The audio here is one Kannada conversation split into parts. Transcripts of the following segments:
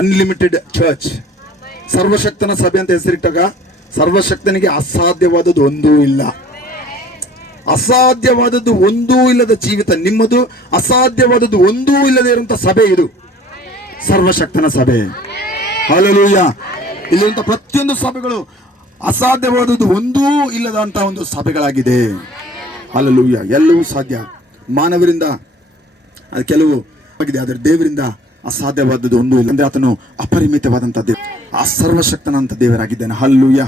Unlimited church. ಸರ್ವಶಕ್ತನ ಸಭೆ ಅಂತ ಹೆಸರಿಟ್ಟಾಗ ಸರ್ವಶಕ್ತನಿಗೆ ಅಸಾಧ್ಯವಾದದ್ದು ಒಂದೂ ಇಲ್ಲ. ಅಸಾಧ್ಯವಾದದ್ದು ಒಂದೂ ಇಲ್ಲದ ಜೀವಿತ ನಿಮ್ಮದು. ಅಸಾಧ್ಯವಾದದ್ದು ಒಂದೂ ಇಲ್ಲದೆ ಇರುವಂತ ಸಭೆ ಇದು ಸರ್ವಶಕ್ತನ ಸಭೆ. ಹಲ್ಲೆಲೂಯ. ಇಲ್ಲಿರುವಂತ ಪ್ರತಿಯೊಂದು ಸಭೆಗಳು ಅಸಾಧ್ಯವಾದದ್ದು ಒಂದೂ ಇಲ್ಲದಂತ ಒಂದು ಸಭೆಗಳಾಗಿದೆ. ಹಲ್ಲೆಲೂಯ. ಎಲ್ಲವೂ ಸಾಧ್ಯ ಮಾನವರಿಂದ, ಅದು ಕೆಲವು ಆಗಿದೆ, ಆದರೆ ದೇವರಿಂದ ಅಸಾಧ್ಯವಾದದ್ದು ಒಂದೂ ಇಲ್ಲ. ಅಂದ್ರೆ ಆತನು ಅಪರಿಮಿತವಾದಂತ ದೇವ, ಆ ಸರ್ವಶಕ್ತನಂತ ದೇವರಾಗಿದ್ದಾನೆ. ಹಲ್ಲೆಲೂಯ.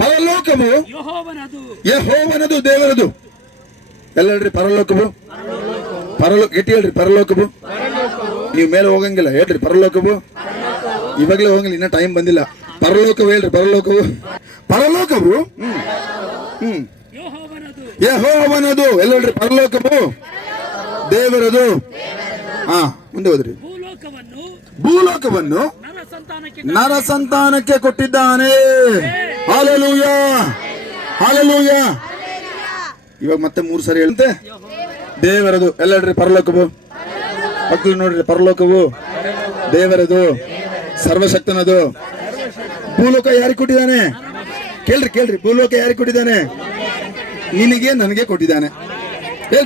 ಪರಲೋಕವು ಯೆಹೋವನದು, ದೇವರದು. ಎಲ್ಲ ಹೇಳ್ರಿ ಪರಲೋಕವು. ಗಟ್ಟಿ ಹೇಳ್ರಿ ಪರಲೋಕವು. ನೀವು ಮೇಲೆ ಹೋಗಂಗಿಲ್ಲ, ಹೇಳ್ರಿ ಪರಲೋಕವು. ಇವಾಗಲೇ ಹೋಗಂಗಿಲ್ಲ, ಇನ್ನ ಟೈಮ್ ಬಂದಿಲ್ಲ. ಪರಲೋಕವು ಹೇಳ್ರಿ ಪರಲೋಕವು. ಪರಲೋಕವು ಯೆಹೋವನದು. ಎಲ್ಲ ಹೇಳ್ರಿ ಪರಲೋಕವು ದೇವರದು. ಹಾ, ಮುಂದೆ ಹೋದ್ರಿ. ಭೂಲೋಕವನ್ನು ನರ ಸಂತಾನಕ್ಕೆ ಕೊಟ್ಟಿದ್ದಾನೆ. Hallelujah, hallelujah. ಇವಾಗ ಮತ್ತೆ 3 ಸರಿ ಹೇಳುತ್ತೆ ದೇವರದು. ಎಲ್ಲ ಹೇಳ್ರಿ ಪರಲೋಕವು. ಮಕ್ಕಳು ನೋಡ್ರಿ, ಪರಲೋಕವು ದೇವರದು, ಸರ್ವಶಕ್ತನದು. ಭೂಲೋಕ ಯಾರಿಗೆ ಕೊಟ್ಟಿದ್ದಾನೆ? ಕೇಳ್ರಿ, ಭೂಲೋಕ ಯಾರಿಗೆ ಕೊಟ್ಟಿದ್ದಾನೆ? ನಿನಗೆ, ನನಗೆ ಕೊಟ್ಟಿದ್ದಾನೆ.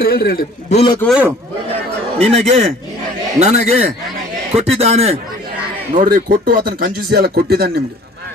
ಹೇಳ್ರಿ. ಭೂಲೋಕವು ನಿನಗೆ, ನನಗೆ ಕೊಟ್ಟಿದ್ದಾನೆ. ನೋಡ್ರಿ, ಕೊಟ್ಟು ಆತನ ಕಂಜೂಸಿ ಅಲ್ಲ, ಕೊಟ್ಟಿದ್ದಾನೆ ನಿಮ್ಗೆ.